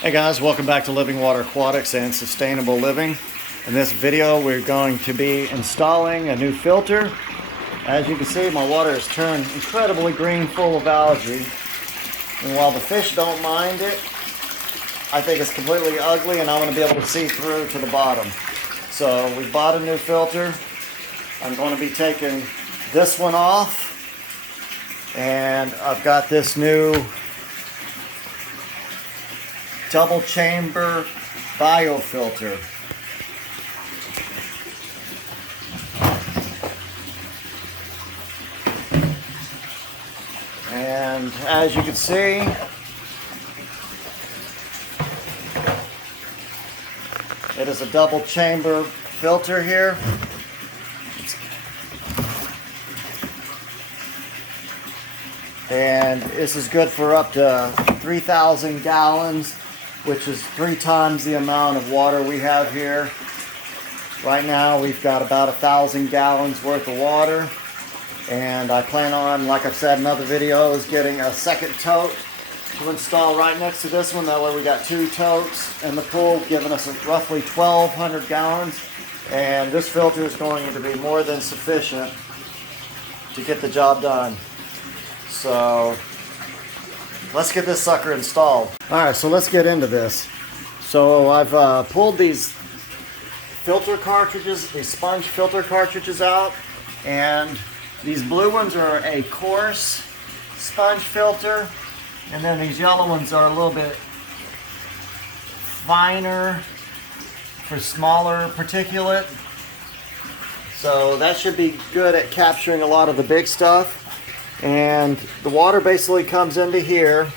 Hey guys, welcome back to Living Water Aquatics and Sustainable Living. In this video we're going to be installing a new filter. As you can see, my water has turned incredibly green, full of algae. And while the fish don't mind it, I think it's completely ugly and I want to be able to see through to the bottom. So we bought a new filter. I'm going to be taking this one off. And I've got this new double chamber biofilter. And as you can see, it is a double chamber filter here. And this is good for up to 3,000 gallons, which is 3 times the amount of water we have here. Right now we've got about 1,000 gallons worth of water, and I plan on, like I've said in other videos, getting a second tote to install right next to this one. That way we got 2 totes in the pool, giving us roughly 1,200 gallons, and this filter is going to be more than sufficient to get the job done. So let's get this sucker installed. Alright, so let's get into this. So I've pulled these filter cartridges, these sponge filter cartridges out, and these blue ones are a coarse sponge filter, and then these yellow ones are a little bit finer for smaller particulate. So that should be good at capturing a lot of the big stuff. And the water basically comes into here.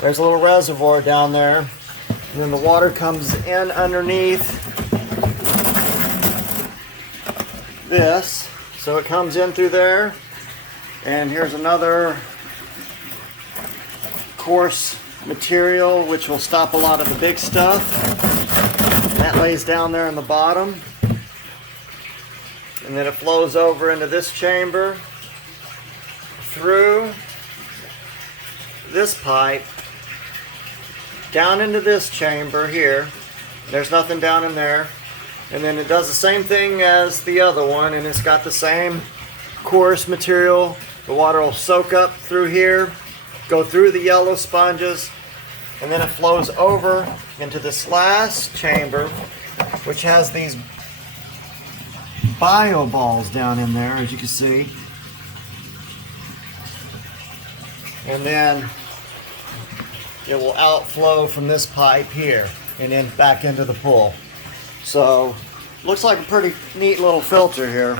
There's a little reservoir down there, and then the water comes in underneath this, so it comes in through there. And here's another coarse material which will stop a lot of the big stuff. That lays down there in the bottom, and then it flows over into this chamber, through this pipe, down into this chamber here. There's nothing down in there. And then it does the same thing as the other one, and it's got the same coarse material. The water will soak up through here, go through the yellow sponges, and then it flows over into this last chamber, which has these bio balls down in there, as you can see. And then it will outflow from this pipe here and then back into the pool. So looks like a pretty neat little filter here.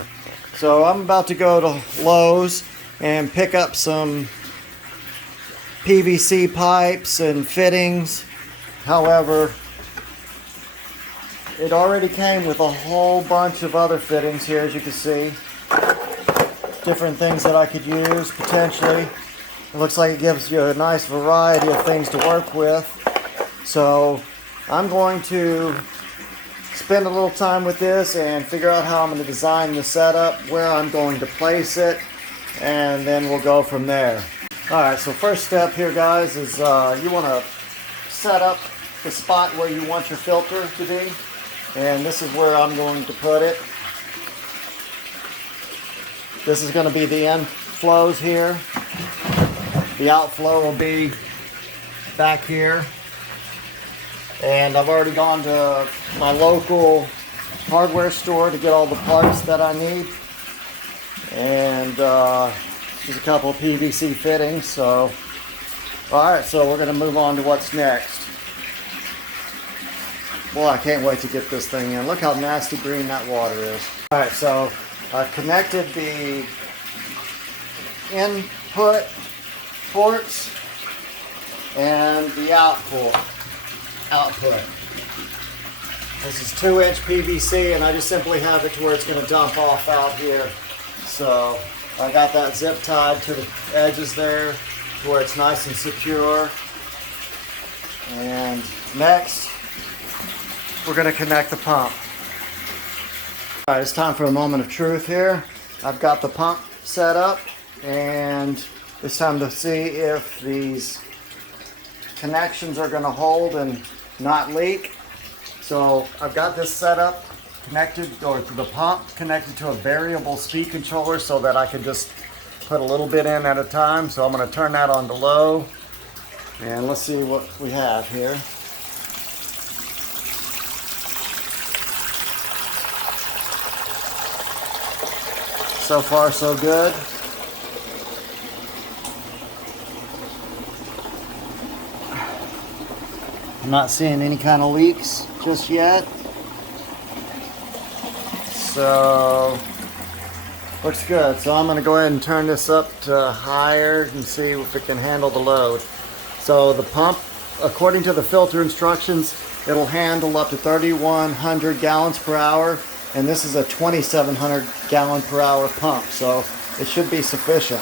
So I'm about to go to Lowe's and pick up some PVC pipes and fittings. However, it already came with a whole bunch of other fittings here, as you can see. Different things that I could use potentially. It looks like it gives you a nice variety of things to work with. So I'm going to spend a little time with this and figure out how I'm going to design the setup, where I'm going to place it, and then we'll go from there. Alright, so first step here, guys, is you want to set up the spot where you want your filter to be. And this is where I'm going to put it. This is going to be the inflows here. The outflow will be back here. And I've already gone to my local hardware store to get all the plugs that I need. And just a couple of PVC fittings. So, alright, so we're going to move on to what's next. Boy, I can't wait to get this thing in. Look how nasty green that water is. Alright, so I've connected the input ports and the output. This is 2-inch PVC, and I just simply have it to where it's going to dump off out here. So I got that zip tied to the edges there to where it's nice and secure. And next, we're going to connect the pump. Alright, it's time for a moment of truth here. I've got the pump set up, and it's time to see if these connections are going to hold and not leak. So I've got this set up connected, or to the pump connected to a variable speed controller so that I can just put a little bit in at a time. So I'm going to turn that on to low, and let's see what we have here. So far so good. I'm not seeing any kind of leaks just yet. So looks good. So I'm going to go ahead and turn this up to higher and see if it can handle the load. So the pump, according to the filter instructions, it'll handle up to 3,100 gallons per hour, and this is a 2,700 gallon per hour pump, so it should be sufficient.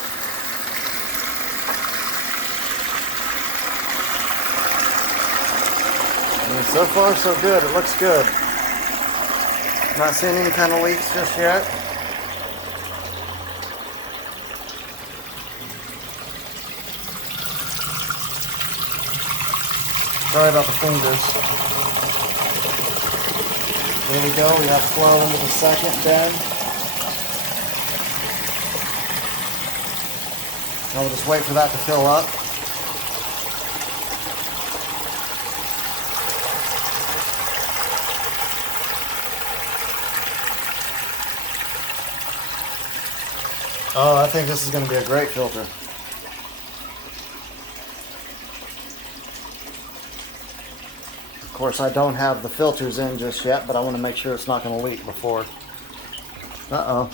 And so far so good. It looks good. Not seeing any kind of leaks just yet. Sorry about the fingers. There we go. We have flow into the second bed. Now we'll just wait for that to fill up. Oh, I think this is going to be a great filter. Of course, I don't have the filters in just yet, but I want to make sure it's not going to leak before. Uh-oh.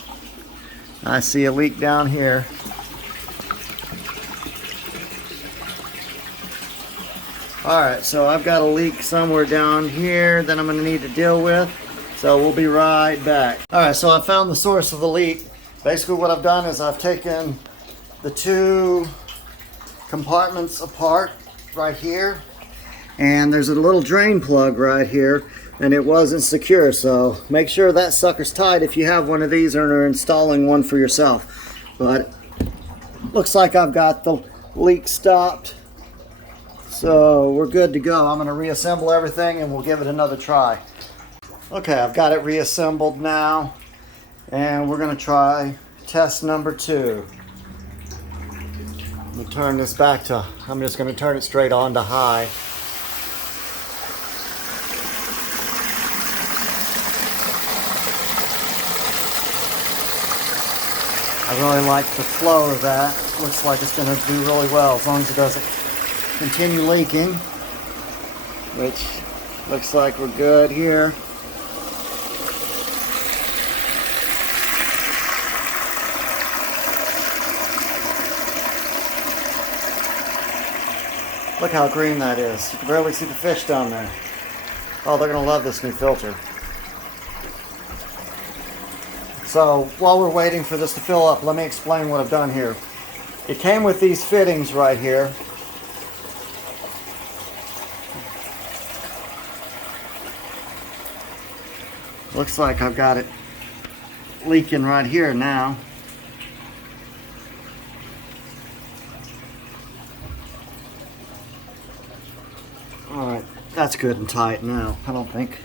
I see a leak down here. Alright, so I've got a leak somewhere down here that I'm going to need to deal with. So we'll be right back. Alright, so I found the source of the leak. Basically what I've done is I've taken the two compartments apart right here, and there's a little drain plug right here, and it wasn't secure, so make sure that sucker's tight if you have one of these or are installing one for yourself. But looks like I've got the leak stopped, so we're good to go. I'm going to reassemble everything and we'll give it another try. Okay, I've got it reassembled now, and we're going to try test number 2. Let me turn this back to, I'm just going to turn it straight on to high. I really like the flow of that. Looks like it's going to do really well as long as it doesn't continue leaking, which looks like we're good here. Look how green that is. You can barely see the fish down there. Oh, they're going to love this new filter. So while we're waiting for this to fill up, let me explain what I've done here. It came with these fittings right here. Looks like I've got it leaking right here now. Alright, that's good and tight now. I don't think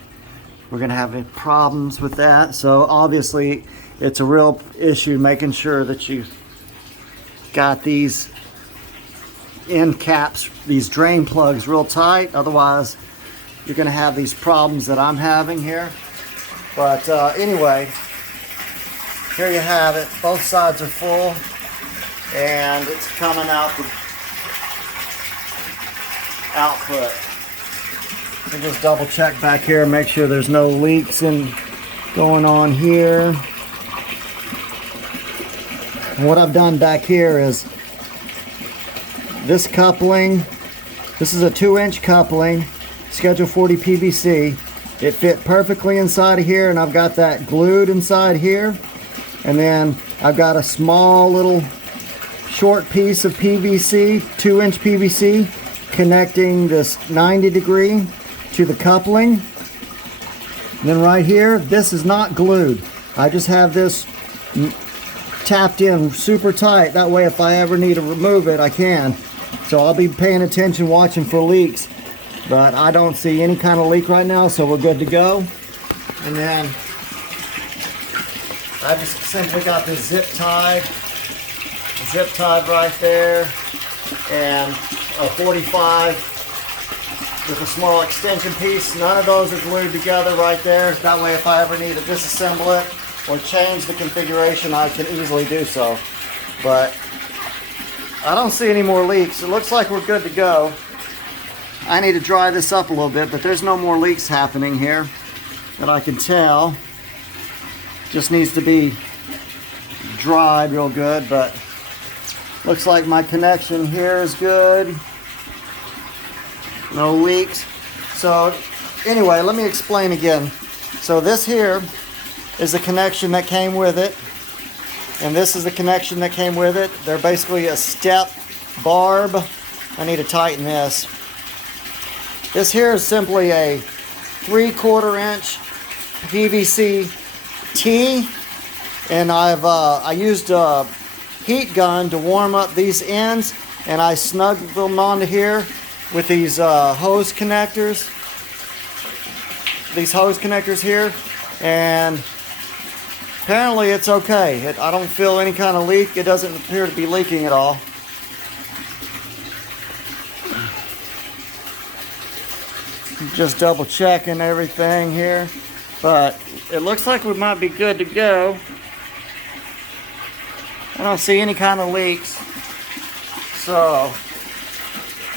we're going to have any problems with that. So obviously it's a real issue making sure that you've got these end caps, these drain plugs real tight. Otherwise you're going to have these problems that I'm having here. But anyway, here you have it. Both sides are full and it's coming out the output. We'll just double check back here, make sure there's no leaks going on here. And what I've done back here is this coupling. This is a 2-inch coupling, Schedule 40 PVC. It fit perfectly inside of here, and I've got that glued inside here. And then I've got a small little short piece of PVC, 2-inch PVC, connecting this 90-degree to the coupling. And then right here, this is not glued. I just have this tapped in super tight. That way if I ever need to remove it, I can. So I'll be paying attention, watching for leaks. But I don't see any kind of leak right now, so we're good to go. And then I just simply got this zip tied right there, and a 45 with a small extension piece. None of those are glued together right there. That way if I ever need to disassemble it or change the configuration, I can easily do so. But I don't see any more leaks. It looks like we're good to go. I need to dry this up a little bit, but there's no more leaks happening here that I can tell. Just needs to be dried real good, but looks like my connection here is good. No leaks. So anyway, let me explain again. So this here is the connection that came with it, and this is the connection that came with it. They're basically a step barb. I need to tighten this. This here is simply a 3/4 inch PVC T, and I used a heat gun to warm up these ends, and I snugged them onto here with these hose connectors. These hose connectors here, and apparently it's okay. I don't feel any kind of leak. It doesn't appear to be leaking at all. Just double checking everything here, but it looks like we might be good to go. I don't see any kind of leaks. So,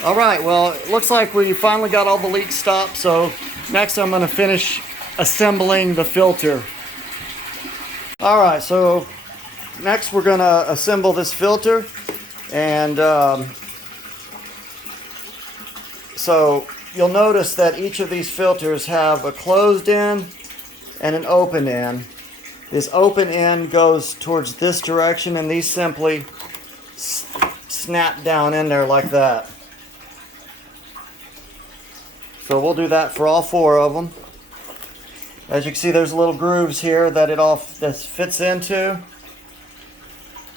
all right, well, it looks like we finally got all the leaks stopped. So next I'm going to finish assembling the filter. All right, so next we're going to assemble this filter, and so you'll notice that each of these filters have a closed end and an open end. This open end goes towards this direction, and these simply snap down in there like that. So we'll do that for all 4 of them. As you can see, there's little grooves here that this fits into,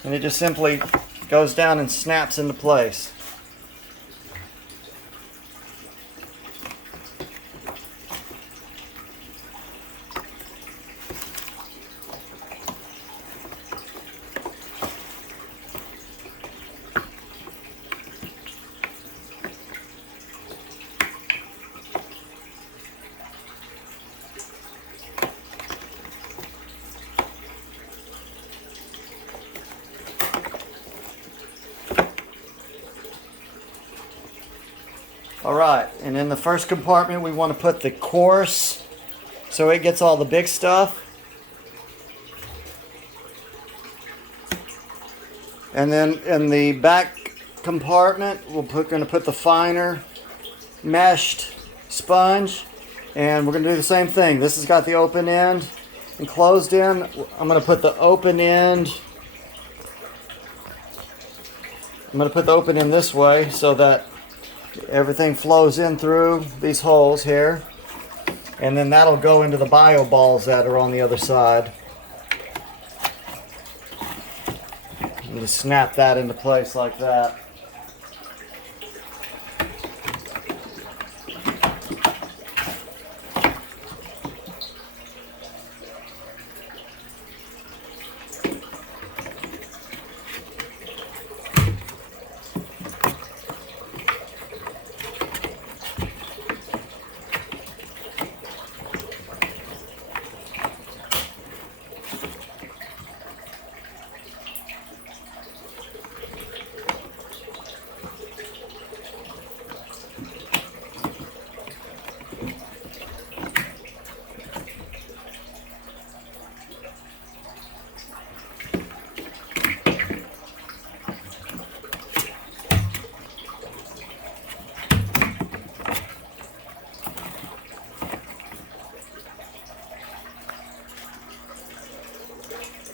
and it just simply goes down and snaps into place. Alright, and in the first compartment we want to put the coarse, so it gets all the big stuff. And then in the back compartment we're going to put the finer meshed sponge, and we're going to do the same thing. This has got the open end and closed end. I'm going to put the open end this way so that everything flows in through these holes here, and then that'll go into the bio balls that are on the other side. And just snap that into place like that.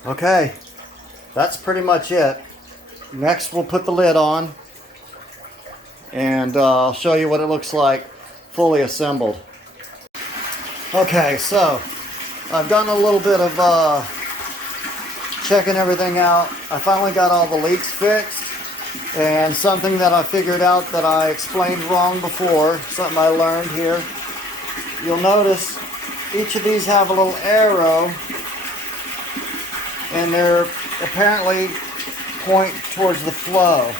Okay, that's pretty much it. Next we'll put the lid on, and I'll show you what it looks like fully assembled. Okay, so I've done a little bit of checking everything out. I finally got all the leaks fixed, And something that I figured out that I explained wrong before, something I learned here. You'll notice each of these have a little arrow, and they're apparently point towards the flow.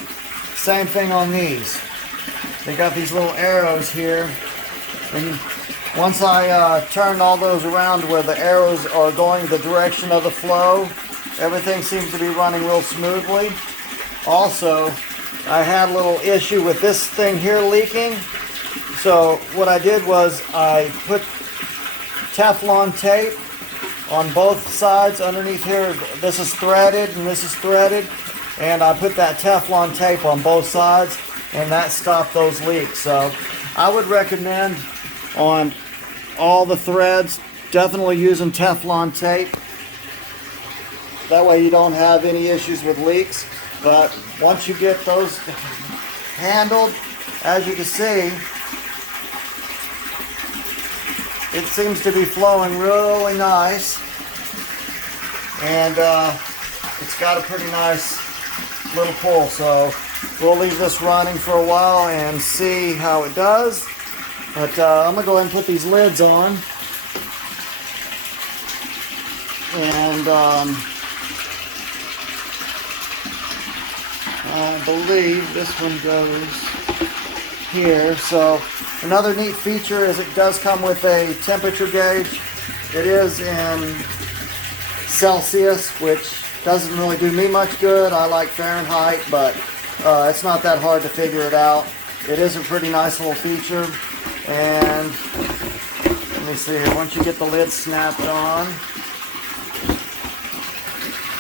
Same thing on these. They got these little arrows here, and once I turned all those around where the arrows are going the direction of the flow, everything seems to be running real smoothly. Also, I had a little issue with this thing here leaking. So what I did was I put Teflon tape on both sides underneath here. This is threaded and this is threaded. And I put that Teflon tape on both sides, and that stopped those leaks. So I would recommend on all the threads definitely using Teflon tape. That way you don't have any issues with leaks. But once you get those handled, as you can see, it seems to be flowing really nice, and it's got a pretty nice little pull. So we'll leave this running for a while and see how it does. But I'm gonna go ahead and put these lids on, and I believe this one goes here. So another neat feature is it does come with a temperature gauge. It is in Celsius, which doesn't really do me much good. I like Fahrenheit, but it's not that hard to figure it out. It is a pretty nice little feature. And let me see here, once you get the lid snapped on,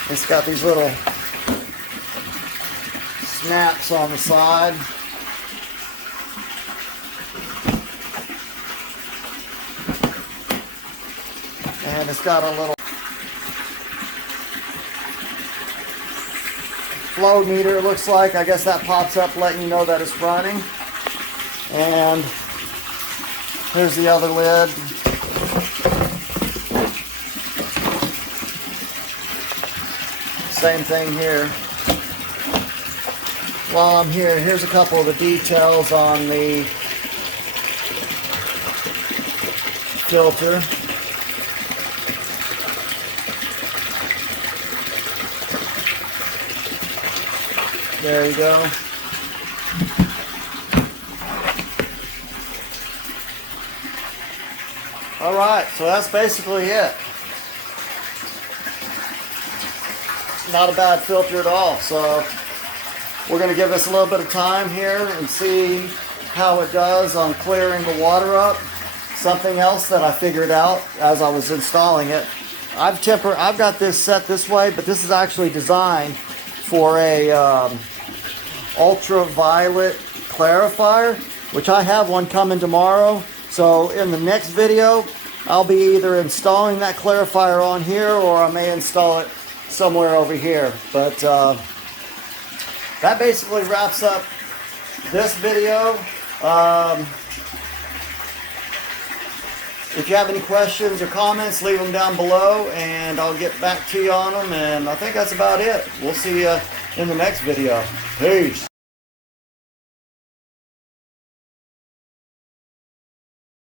it's got these little snaps on the side. And it's got a little flow meter, it looks like. I guess that pops up letting you know that it's running. And here's the other lid. Same thing here. While I'm here, here's a couple of the details on the filter. There you go. Alright, so that's basically it. Not a bad filter at all. So we're going to give this a little bit of time here and see how it does on clearing the water up. Something else that I figured out as I was installing it, I've got this set this way, but this is actually designed for a ultraviolet clarifier, which I have one coming tomorrow. So in the next video, I'll be either installing that clarifier on here, or I may install it somewhere over here. But that basically wraps up this video. If you have any questions or comments, leave them down below and I'll get back to you on them. And I think that's about it. We'll see you in the next video. Peace.